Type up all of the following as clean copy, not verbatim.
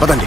పదండి.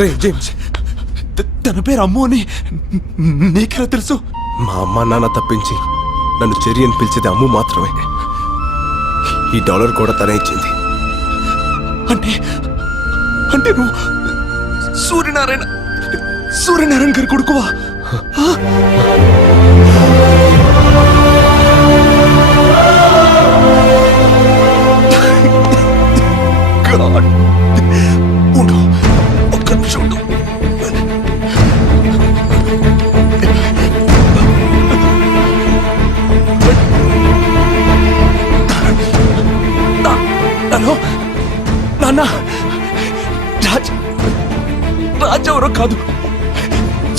రే జేమ్స్, తన పేరు అమ్ము అని నీకెలా తెలుసు? మా అమ్మ నాన్న తప్పించి నన్ను చెరి అని పిలిచేది అమ్ము మాత్రమే. ఈ డాలర్ కూడా తనే ఇచ్చింది. అంటే అంటే నువ్వు సూర్యనారాయణ సూర్యనారాయణ గారి కొడుకువా? ఉండు, ఒక్క నిమిషం ఉండు. హలో నాన్న, రాజ్ ఎవరో కాదు,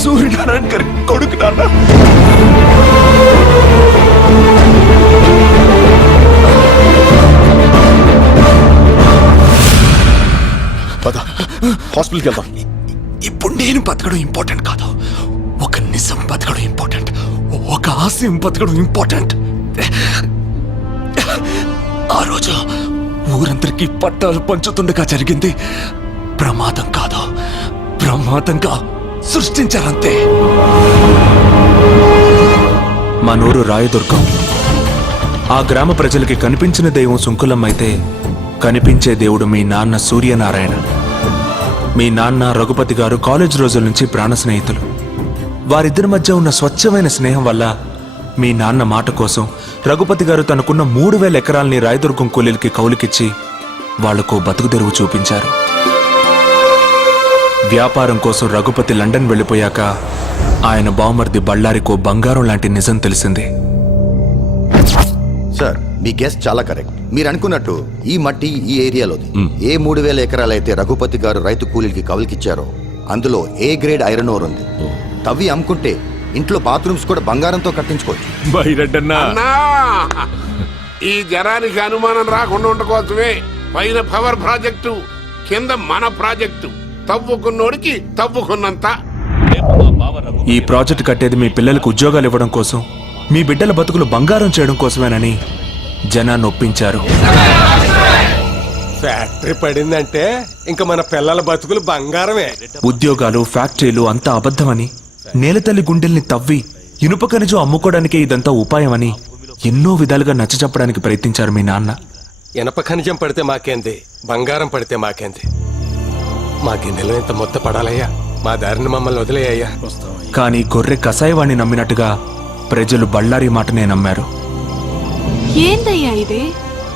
సూర్యనారాయణ గారి కొడుకు నాన్న. పద, హాస్పిటల్కి వెళ్దాం. ఇప్పుడు నేను బతకడం ఇంపార్టెంట్ కాదు, ఒక నిజం బతకడం ఇంపార్టెంట్, ఒక ఆశయం బతకడం ఇంపార్టెంట్. ఆ రోజు ఊరందరికీ పట్టాలు పంచుతుండగా జరిగింది ప్రమాదం కాదు, ప్రమాదంగా సృష్టించారంతే. మా నూరు రాయదుర్గం. ఆ గ్రామ ప్రజలకి కనిపించిన దైవం సుంకులమ్మ అయితే కనిపించే దేవుడు మీ నాన్న సూర్యనారాయణ. మీ నాన్న రఘుపతి గారు కాలేజ్ రోజుల నుంచి ప్రాణ స్నేహితులు. వారిద్దరి మధ్య ఉన్న స్వచ్ఛమైన స్నేహం వల్ల మీ నాన్న మాట కోసం రఘుపతి గారు తనకున్న 3000 ఎకరాల్ని రాయదుర్గం కూలీలకి కౌలుకిచ్చి వాళ్లకు బతుకుదెరువు చూపించారు. వ్యాపారం కోసం రఘుపతి లండన్ వెళ్ళిపోయాక ఆయన బావమర్ది బళ్ళారికో బంగారం లాంటి నిజం తెలిసింది. సార్, మీ గెస్ చాలా కరెక్ట్. మీరు అనుకున్నట్టు ఈ మట్టి ఈ ఏరియాలోది. ఏ 3000 ఎకరాలైతే రఘుపతి గారు రైతు కూలీలకి కౌలుకిచ్చారో అందులో ఏ గ్రేడ్ ఐరన్ ఓర్ ఉంది. తవ్వి అమ్ముకుంటే ఇంట్లో బాత్రూమ్స్ కూడా బంగారంతో కట్టించుకోవచ్చు. ఈ జనానికి అనుమానం రాకుండా ఉండకోసమే పైన పవర్ ప్రాజెక్టు, కింద మన ప్రాజెక్టు. తవ్వుకున్నోడికి తవ్వుకున్నంత. ఈ ప్రాజెక్ట్ కట్టేది మీ పిల్లలకు ఉద్యోగాలు ఇవ్వడం కోసం, మీ బిడ్డల బతుకులు బంగారం చేయడం కోసమేనని జనాన్ని ఒప్పించారు. ఫ్యాక్టరీ పడిందంటే ఇంకా మన పిల్లల బతుకులు బంగారమే. ఉద్యోగాలు, ఫ్యాక్టరీలు అంతా అబద్ధమని, నేలతల్లి గుండెల్ని తవ్వి ఇనుప ఖనిజం అమ్ముకోవడానికే ఇదంతా ఉపాయమని ఎన్నో విధాలుగా నచ్చజెప్పడానికి ప్రయత్నించారు మీ నాన్న. ఇనప ఖనిజం పడితే మాకేంది, బంగారం పడితే మాకేంది. మా గిన్నెలో ఇంత మొత్త పడాలయ్యా, మా దారిని మమ్మల్ని వదిలేయ్యా. కానీ గొర్రె కసాయవాణ్ణి నమ్మినట్టుగా ప్రజలు బళ్ళారి మాటనే నమ్మారు. ఏందయ్యా ఇది?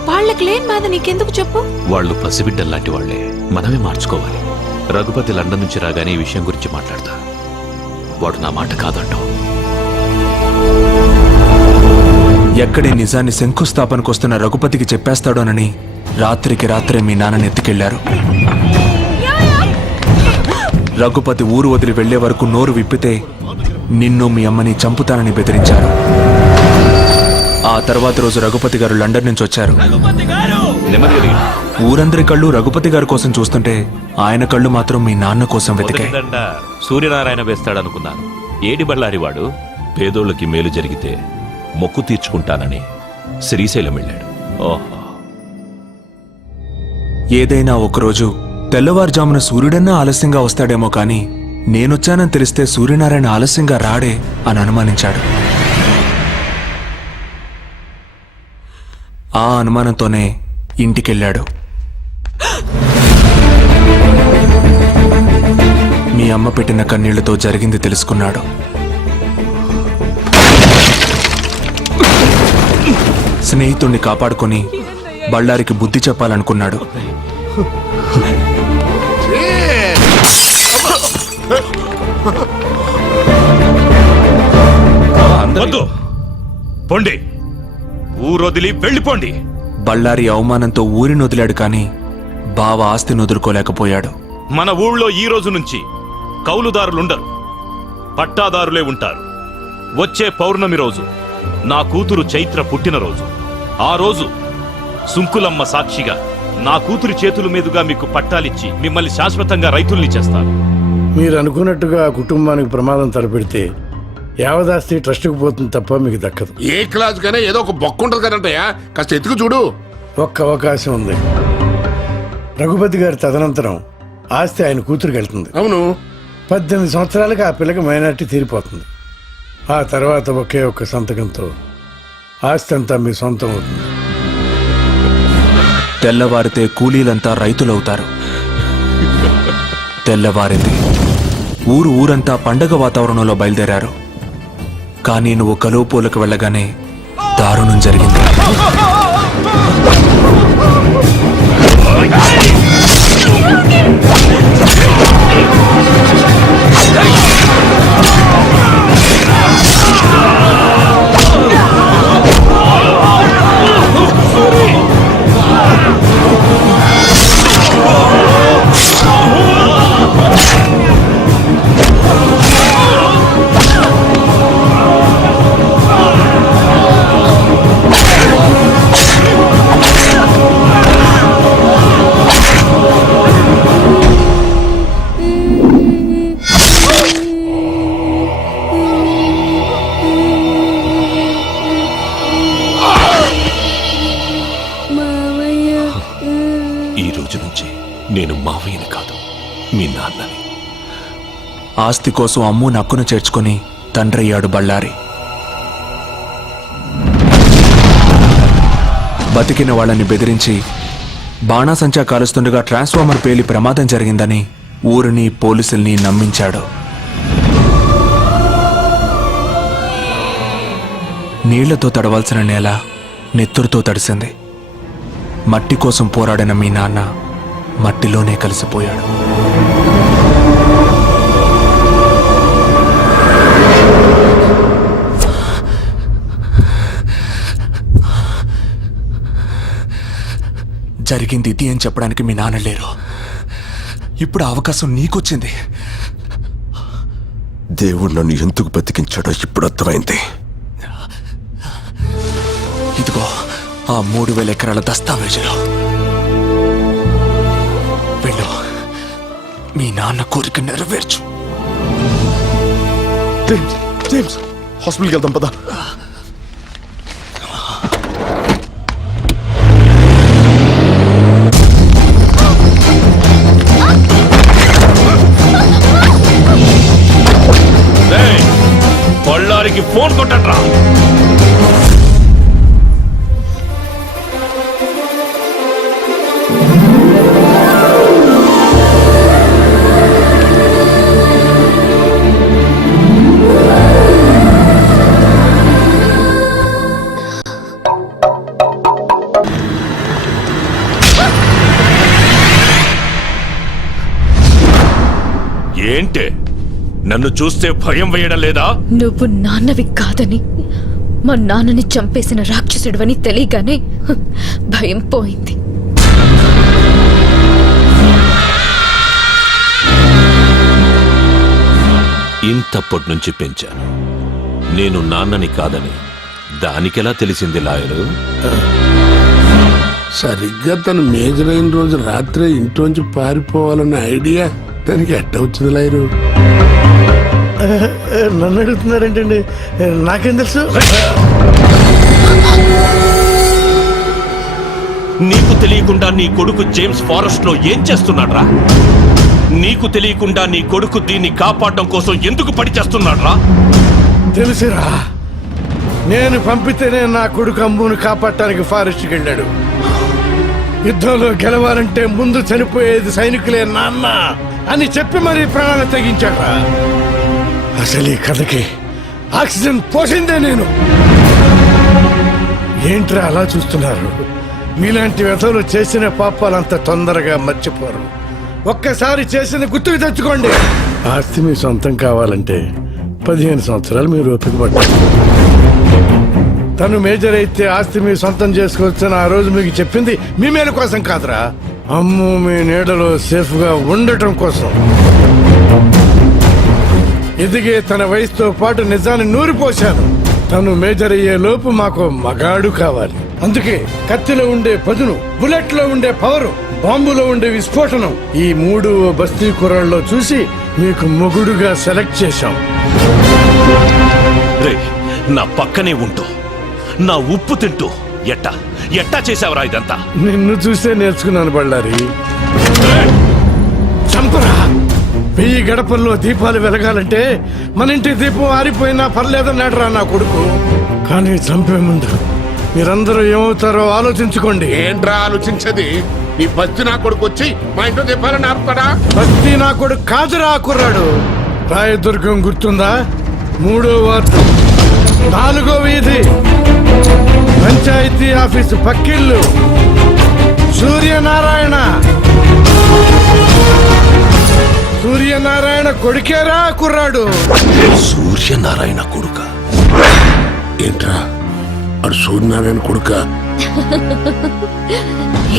వాళ్ళకి లేని బాధ నీకెందుకు చెప్పు? వాళ్ళు పసిబిడ్డల్లాంటి వాళ్లే, మనమే మార్చుకోవాలి. రఘుపతి లండన్ నుంచి రాగానే ఈ విషయం గురించి మాట్లాడతా. వాడు నా మాట కాదంటావు. ఎక్కడే నిజాన్ని శంకుస్థాపనకొస్తున్న రఘుపతికి చెప్పేస్తాడోనని రాత్రికి రాత్రే మీ నాన్నని ఎత్తుకెళ్లారు. రఘుపతి ఊరు వదిలి వెళ్లే వరకు నోరు విప్పితే నిన్ను మీ అమ్మని చంపుతానని బెదిరించారు. ఆ తర్వాత రోజు రఘుపతి గారు లండన్ నుంచి వచ్చారు. ఊరందరి కళ్ళు రఘుపతి గారి కోసం చూస్తుంటే ఆయన కళ్ళు మాత్రం మీ నాన్న కోసం వెతికాయి. సూర్యనారాయణ వేస్తాడనుకున్నాను. ఏడి బళ్ళారి వాడు పేదోళ్ళకి మేలు జరిగితే మొక్కు తీర్చుకుంటానని శ్రీశైలం వెళ్ళాడు. ఓహో, ఏదైనా ఒకరోజు తెల్లవారుజామున సూర్యుడన్నా ఆలస్యంగా వస్తాడేమో కానీ నేనొచ్చానని తెలిస్తే సూర్యనారాయణ ఆలస్యంగా రాడే అని అనుమానించాడు. ఆ అనుమానంతోనే ఇంటికెళ్ళాడు. మీ అమ్మ పెట్టిన కన్నీళ్లతో జరిగింది తెలుసుకున్నాడు. స్నేహితుణ్ణి కాపాడుకొని బళ్ళారికి బుద్ధి చెప్పాలనుకున్నాడు. పొండి, ఊరొదిలి వెళ్ళిపోండి. బళ్ళారి అవమానంతో ఊరిని వదిలాడు కానీ బావ ఆస్తిని వదులుకోలేకపోయాడు. మన ఊళ్ళో ఈ రోజు నుంచి కౌలుదారులుండరు, పట్టాదారులే ఉంటారు. వచ్చే పౌర్ణమి రోజు నా కూతురు చైత్ర పుట్టినరోజు. ఆ రోజు సుంకులమ్మ సాక్షిగా నా కూతురి చేతుల మీదుగా మీకు పట్టాలిచ్చి మిమ్మల్ని శాశ్వతంగా రైతుల్ని చేస్తాను. మీరు అనుకున్నట్టుగా కుటుంబానికి ప్రమాదం తలపెడితే యావదాస్తి ట్రస్ట్కి పోతుంది తప్ప మీకు దక్కదు. ఏ క్లాస్ కైనా ఏదో ఒక బొక్క ఉంటుంది కదంటయ్యా, కాస్త ఎత్తుకు చూడు. ఒక్క అవకాశం ఉంది. రఘుపతి గారి తదనంతరం ఆస్తి ఆయన కూతురికి వెళ్తుంది. అవును. 18 సంవత్సరాలకు ఆ పిల్లకి మైనార్టీ తీరిపోతుంది. ఆ తర్వాత ఒకే ఒక్క సంతకంతో ఆస్తి అంతా మీ సొంతం అవుతుంది. తెల్లవారితే కూలీలంతా రైతులవుతారు. తెల్లవారింది. ఊరంతా పండగ వాతావరణంలో బయలుదేరారు. కానీ నువ్వు కలువపూలకు వెళ్ళగానే దారుణం జరిగింది. ఈ రోజు నుంచి నేను మావయ్యని కాదు, మీ నాన్నని. ఆస్తి కోసం అమ్ము నక్కును చేర్చుకుని తండ్రయ్యాడు బళ్ళారి. బతికిన వాళ్ళని బెదిరించి బాణాసంచా కాలుస్తుండగా ట్రాన్స్ఫార్మర్ పేలి ప్రమాదం జరిగిందని ఊరిని పోలీసుల్ని నమ్మించాడు. నీళ్లతో తడవాల్సిన నేల నెత్తురుతో తడిసింది. మట్టి కోసం పోరాడిన మీ నాన్న మట్టిలోనే కలిసిపోయాడు. జరిగింది ఇది అని చెప్పడానికి మీ నాన్న లేరు. ఇప్పుడు అవకాశం నీకొచ్చింది. దేవుడు నన్ను ఎందుకు బతికించాడో ఇప్పుడు అర్థమైంది. ఇదిగో ఆ 3000 ఎకరాల దస్తావేజులు. వెళ్ళు, మీ నాన్న కోరిక నెరవేర్చు. జేమ్స్, హాస్పిటల్కి వెళ్దాం పదా. బళ్ళారికి ఫోన్ కొట్టండ్రా. ఏంటే, నన్ను చూస్తే భయం వేయడం లేదా? నువ్వు నాన్నవి కాదని, మా నాన్నని చంపేసిన రాక్షసుడివని తెలియగానే భయం పోయింది. ఇంతప్పటి నుంచి పెంచాను. నేను నాన్నని కాదని దానికెలా తెలిసింది లాయరు? సరిగ్గా తను మేజర్ అయిన రోజు రాత్రే ఇంట్లోంచి పారిపోవాలన్న ఐడియా దానికి ఎట్ట వచ్చింది లాయరు? నన్ను అడుగుతున్నారేంటండి? నాకేం తెలుసు? నీకు తెలియకుండా నీ కొడుకు జేమ్స్ ఫారెస్ట్ లో ఏం చేస్తున్నాడ్రా? నీకు తెలియకుండా నీ కొడుకు దీన్ని కాపాడడం కోసం ఎందుకు పనిచేస్తున్నాడ్రా? తెలుసురా, నేను పంపితేనే నా కొడుకు అమ్మును కాపాడటానికి ఫారెస్ట్కి వెళ్ళాడు. యుద్ధంలో గెలవాలంటే ముందు చనిపోయేది సైనికులే నాన్న అని చెప్పి మరీ ప్రాణాలు తెగించాడ్రా. అసలు ఈ కథకి ఆక్సిజన్ పోసిందే నేను. ఏంట్రా అలా చూస్తున్నారు? మీలాంటి వ్యధలు చేసిన పాపాలంత తొందరగా మర్చిపోరు. ఒక్కసారి చేసిన గుర్తుకు తెచ్చుకోండి. ఆస్తి మీ సొంతం కావాలంటే 15 సంవత్సరాలు మీరు ఓపిక పడ్డారు. తను మేజర్ అయితే ఆస్తి మీ సొంతం చేసుకోవచ్చని ఆ రోజు మీకు చెప్పింది మీ మేలు కోసం కాదురా, అమ్ము మీ నీడలో సేఫ్ గా ఉండటం కోసం. ఎదిగే తన వయసుతో పాటు నిజాన్ని నూరిపోశాను. తను మేజర్ అయ్యే లోపు మాకు మగాడు కావాలి. అందుకే కత్తిలో ఉండే పదును, బుల్లెట్ లో ఉండే పవరు, బాంబులో ఉండే విస్ఫోటనం, ఈ 3 బస్తీ కుర్రాళ్ళలో చూసి మీకు మొగుడుగా సెలెక్ట్ చేశాం. రే, నా పక్కనే ఉంటూ నా ఉప్పు తింటూ ఎట్టా చేసావరా ఇదంతా? నిన్ను చూసే నేర్చుకున్నాను బళ్ళారి. చంపరా. 1000 గడపల్లో దీపాలు వెలగాలంటే మన ఇంటి దీపం ఆరిపోయినా పర్లేదన్నాడురా నా కొడుకు. కానీ చంపే ముందు మీరందరూ ఏమవుతారో ఆలోచించుకోండి. ఏంట్రా ఆలోచించేది? నీ బస్తి నా కొడుకు వచ్చి మా ఇంట్లో చెప్పాలని ఆపుతాడా? బస్తీ నా కొడుకు కాదురా కుర్రాడు. రాయదుర్గం గుర్తుందా? 3వ వార్డు 4వ వీధి పంచాయతీ ఆఫీసు పక్కిళ్ళు సూర్యనారాయణ. సూర్యనారాయణ కొడుకేరా కుర్రాడు. సూర్యనారాయణ కొడుక? ఏంట్రా అడు సూర్యనారాయణ కొడుక?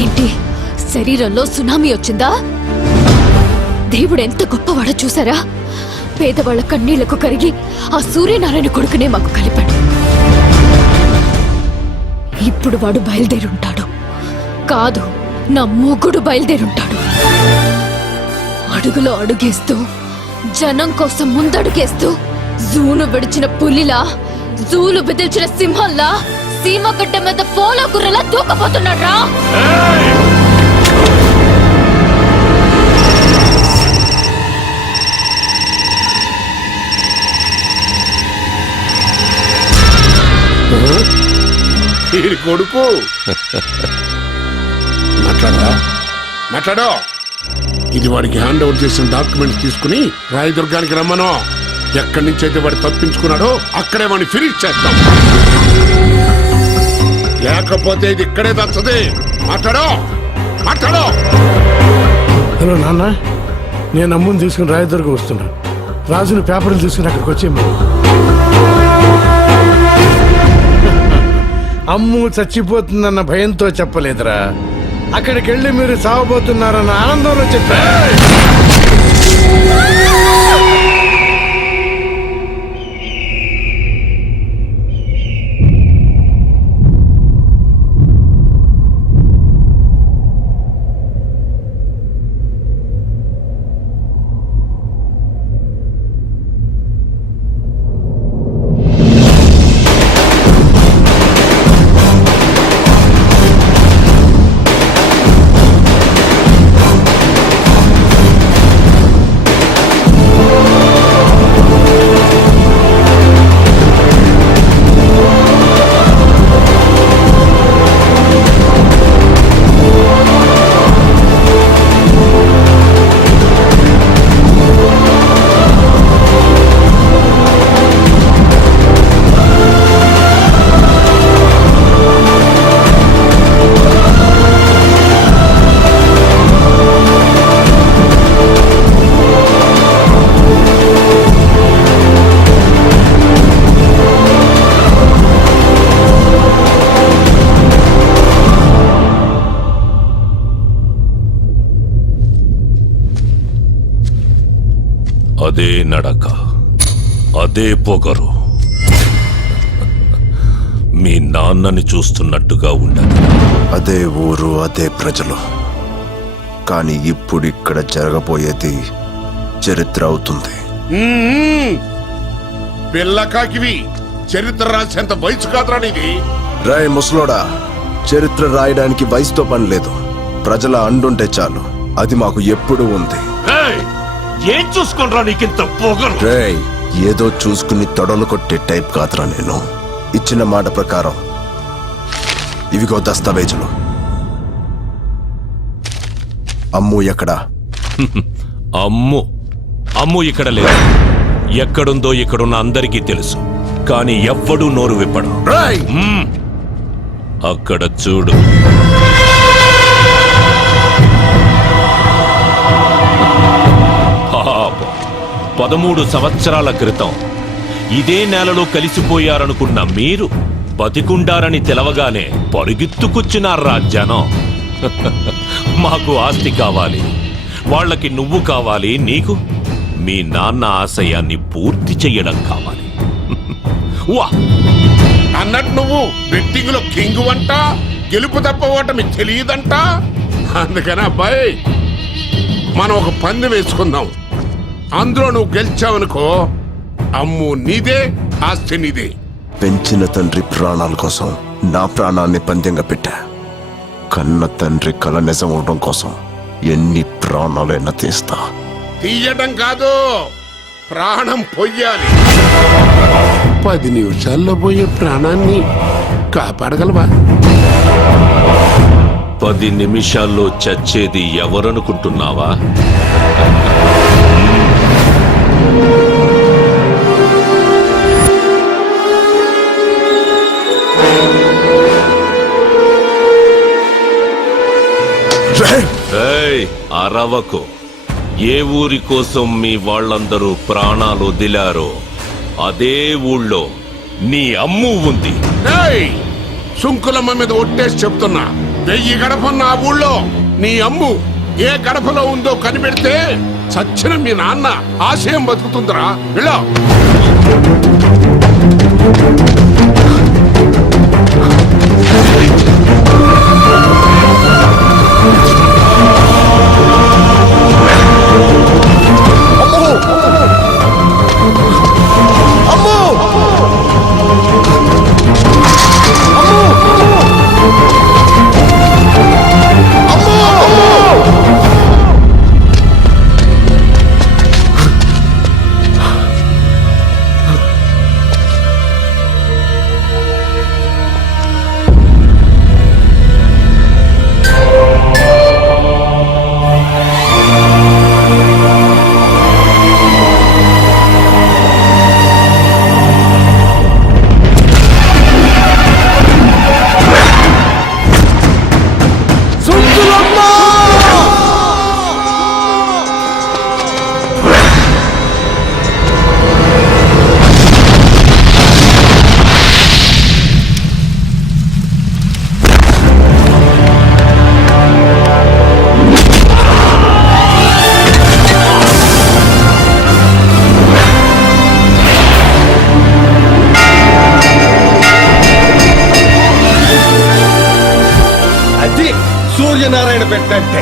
ఏంటి శరీరంలో సునామీ వచ్చిందా? దేవుడు ఎంత గొప్పవాడో చూసారా? పేదవాళ్ల కన్నీళ్లకు కరిగి ఆ సూర్యనారాయణ కొడుకునే మాకు కలిపాడు. ఇప్పుడు వాడు బయలుదేరుంటాడు. కాదు, నా మొగుడు బయలుదేరుంటాడు. అడుగులో అడుగేస్తూ జనం కోసం ముందడుగేస్తూ జూను విడిచిన పులిలా, జూలు బెదిల్చిన సింహంలా, సీమగడ్డ మీద పోలో గుర్రలా దూకపోతున్నాడ్రా. వీడి కొడుకు మాట్లాడో. ఇది వాడికి హ్యాండ్ ఓవర్ చేసిన డాక్యుమెంట్స్ తీసుకుని రాయదుర్గానికి రమ్మను. ఎక్కడి నుంచి అయితే వాడు తప్పించుకున్నాడో అక్కడే వాడిని ఫినిష్ చేస్తాం. లేకపోతే ఇది ఇక్కడే దచ్చది. మాట్లాడో. హలో నాన్న, నేను అమ్ముని తీసుకుని రాయదుర్గం వస్తున్నా. రాజుని పేపర్లు తీసుకుని అక్కడికి వచ్చేయమ్మా. అమ్ము చచ్చిపోతుందన్న భయంతో చెప్పలేదురా. అక్కడికి వెళ్ళి మీరు చావబోతున్నారన్న ఆనందంలో చెప్పా. అదే నడక, అదే పొగరు. మీ నాన్నని చూస్తున్నట్టుగా ఉండదు. అదే ఊరు, అదే ప్రజలు. కానీ ఇప్పుడు ఇక్కడ జరగబోయేది చరిత్ర అవుతుంది. పిల్లకాకివి చరిత్ర రాసేంత వయసు కాదురా నీది. రాయ్ ముసలోడా, చరిత్ర రాయడానికి వయసుతో పని లేదు. ప్రజల అండుంటే చాలు. అది మాకు ఎప్పుడూ ఉంది. ఏం చూసుకుంటా నీకింత పొగరు? రేయ్, ఏదో చూసుకుని తొడలు కొట్టే టైప్ కాదురా నేను. ఇచ్చిన మాట ప్రకారం ఇవిగో దస్తావేజులు. అమ్ము ఎక్కడా? అమ్ము ఇక్కడ లేదు. ఎక్కడుందో ఇక్కడున్న అందరికీ తెలుసు. కానీ ఎవ్వడూ నోరు విప్పడు. అక్కడ చూడు. పాపం, 13 సంవత్సరాల క్రితం ఇదే నేలలో కలిసిపోయారనుకున్న మీరు బతికుండారని తెలవగానే పరుగెత్తుకొచ్చినారా జనం. మాకు ఆస్తి కావాలి, వాళ్ళకి నువ్వు కావాలి, నీకు మీ నాన్న ఆశయాన్ని పూర్తి చెయ్యడం కావాలి. వా అన్నట్టు నువ్వు బెట్టింగ్ లో కింగ్ అంట, గెలుపు తప్ప ఓటమి తెలియదంట. అందుకని అబ్బాయి, మనం ఒక పందెం వేసుకుందాం. అందులో నువ్వు గెలిచావనుకో, అమ్ము నీదే, ఆస్తి నీదే. పెంచిన తండ్రి ప్రాణాల కోసం నా ప్రాణాన్ని పందెంగా పెట్టా. కన్న తండ్రి కల నిజం అవడం కోసం ఎన్ని ప్రాణాలైనా తీస్తా. తీయటం కాదు, ప్రాణం పొయ్యాలి. 10 నిమిషాల్లో పోయే ప్రాణాన్ని కాపాడగలవా? 10 నిమిషాల్లో చచ్చేది ఎవరనుకుంటున్నావా? ఏయ్, అరవకు. ఏ ఊరి కోసం మీ వాళ్ళందరూ ప్రాణాలు వదిలారో అదే ఊళ్ళో నీ అమ్ము ఉంది. ఏయ్, సుంకులమ్మ మీద ఒట్టేసి చెప్తున్నా, 1000 గడపన్న ఆ ఊళ్ళో నీ అమ్ము ఏ గడపలో ఉందో కనిపెడితే చచ్చిన మీ నాన్న ఆశయం బతుకుతుందిరా. వెళ్ళా. సూర్యనారాయణ పెట్టంటే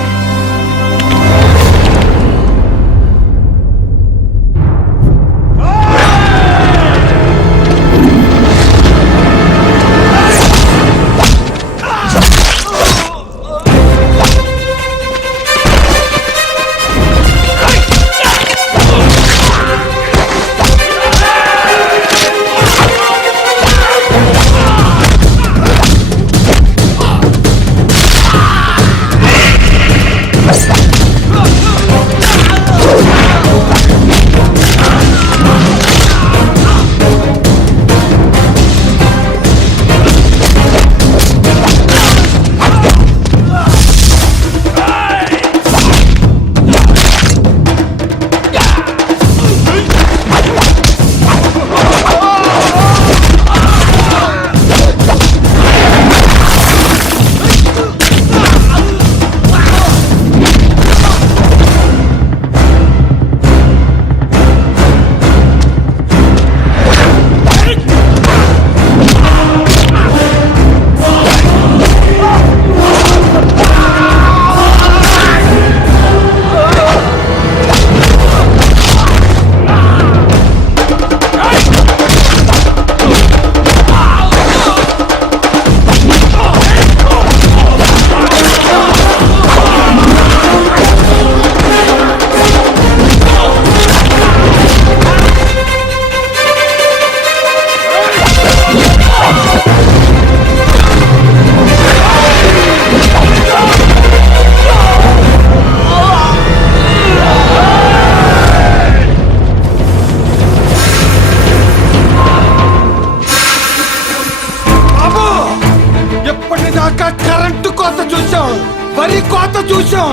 కరెంటు కోత చూసాం, వరి కోత చూసాం,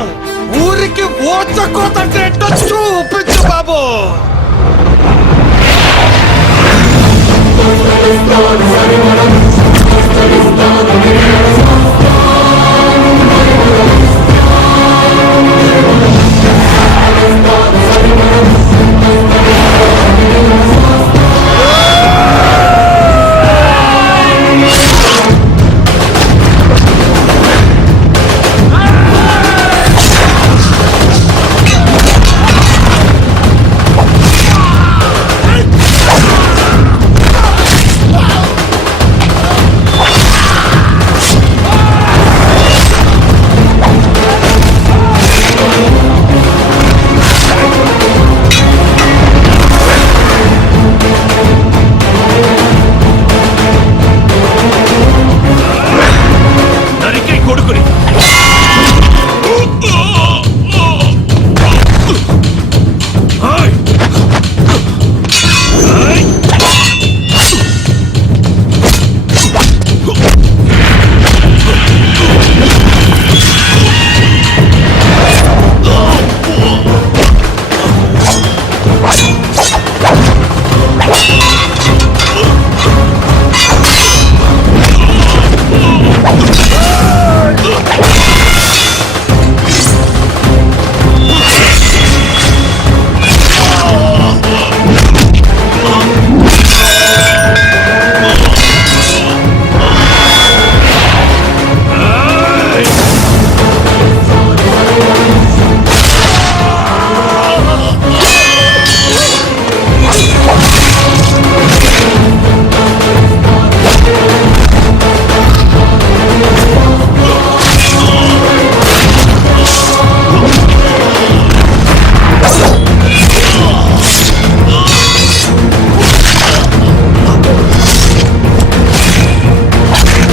ఊరికి ఓచ కోత చూపించు బాబు.